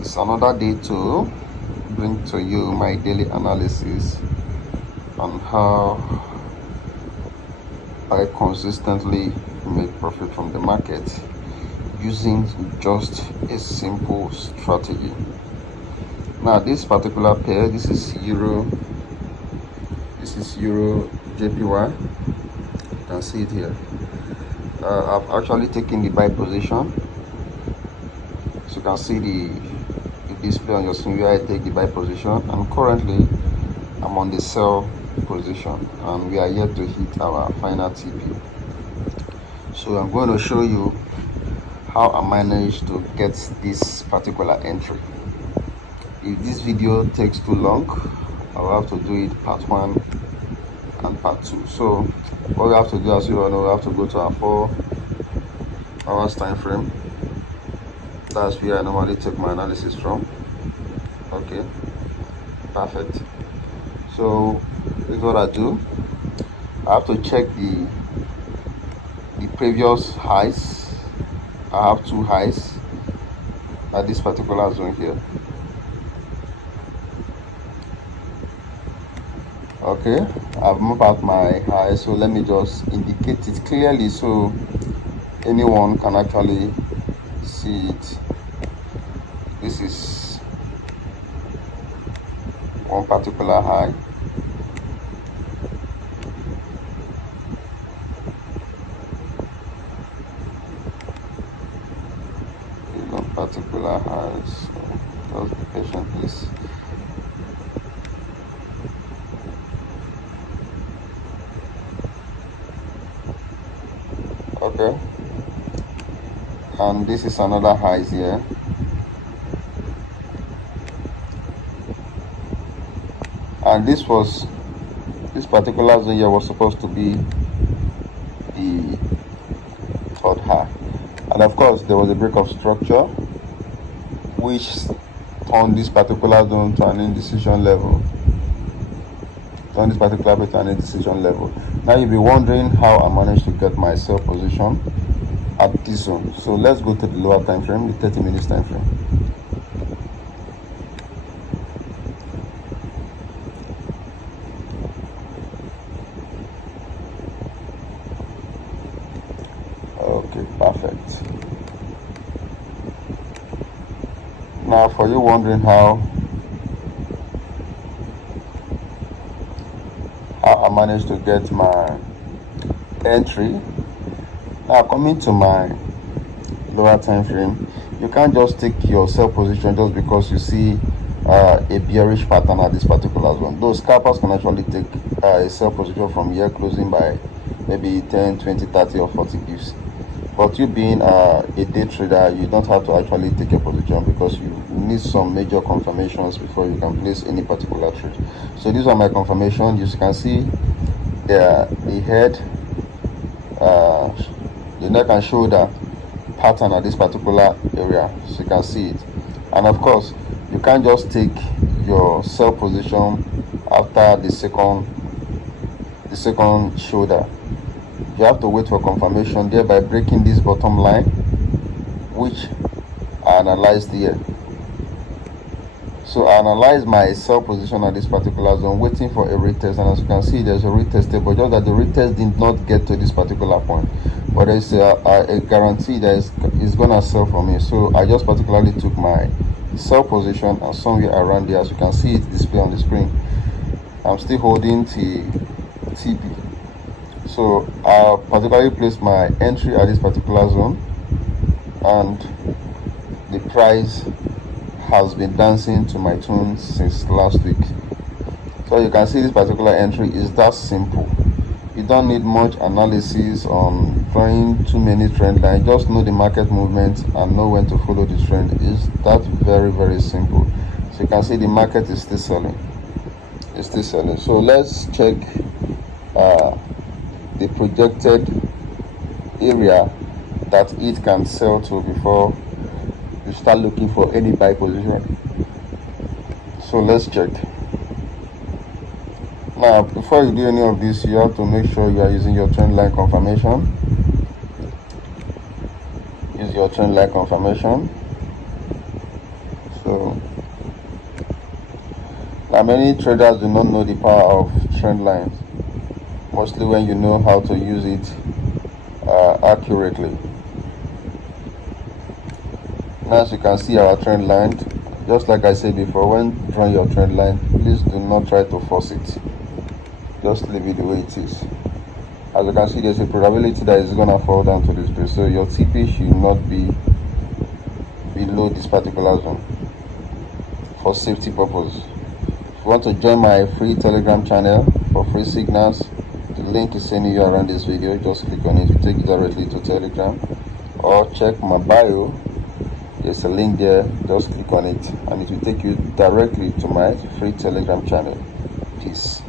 It's another day to bring to you my daily analysis on how I consistently make profit from the market using just a simple strategy. Now this particular pair, this is Euro JPY. You can see it here. I've actually taken the buy position, so you can see the display on your screen where I take the buy position, and currently I'm on the sell position and we are yet to hit our final TP. So I'm going to show you how I managed to get this particular entry. If this video takes too long, I'll have to do it part 1 and part 2. So what we have to do, as you all know, we have to go to our 4 hours time frame. That's where I normally take my analysis from. Okay, perfect. So this is what I do. I have to check the previous highs. I have 2 highs at this particular zone here. Okay, I've moved out my high, so let me just indicate it clearly so anyone can actually see it. This is one particular high. One particular high, so just be patient, please. Okay, and this is another high here. And this particular zone here was supposed to be the 3rd high, and of course there was a break of structure which turned this particular zone to an indecision level. Now you'll be wondering how I managed to get my sell position at this zone. So let's go to the lower time frame, the 30 minutes time frame. Okay, perfect. Now for you wondering how I managed to get my entry, now coming to my lower time frame, you can't just take your sell position just because you see a bearish pattern at this particular zone. Those scalpers can actually take a sell position from here closing by maybe 10, 20, 30 or 40 pips. But you being a day trader, you don't have to actually take a position because you need some major confirmations before you can place any particular trade. So these are my confirmations. As you can see, the head, the neck and shoulder pattern at this particular area, so you can see it. And of course, you can't just take your sell position after the second shoulder. You have to wait for confirmation, thereby breaking this bottom line, which I analyzed here. So I analyzed my sell position at this particular zone, waiting for a retest, and as you can see, there's a retest table, just that the retest did not get to this particular point, but there's a guarantee that it's gonna sell for me. So I just particularly took my sell position, and somewhere around there, as you can see it display on the screen, I'm still holding the TP. So I particularly placed my entry at this particular zone, and the price has been dancing to my tune since last week. So you can see this particular entry is that simple. You don't need much analysis on drawing too many trend lines. Just know the market movement and know when to follow the trend. Is that very, very simple. So you can see the market is still selling. It's still selling. So let's check the projected area that it can sell to before you start looking for any buy position. So let's check. Now before you do any of this, you have to make sure you are using your trend line confirmation. Use your trend line confirmation. So many traders do not know the power of trend lines, mostly when you know how to use it accurately. Now, as you can see our trend line, just like I said before, when drawing your trend line, please do not try to force it. Just leave it the way it is. As you can see, there's a probability that it's gonna fall down to this place, so your TP should not be below this particular zone for safety purpose. If you want to join my free Telegram channel for free signals, the link is sending you around this video. Just click on it, it take you directly to Telegram, or check my bio. There's a link there, just click on it and it will take you directly to my free Telegram channel. Peace.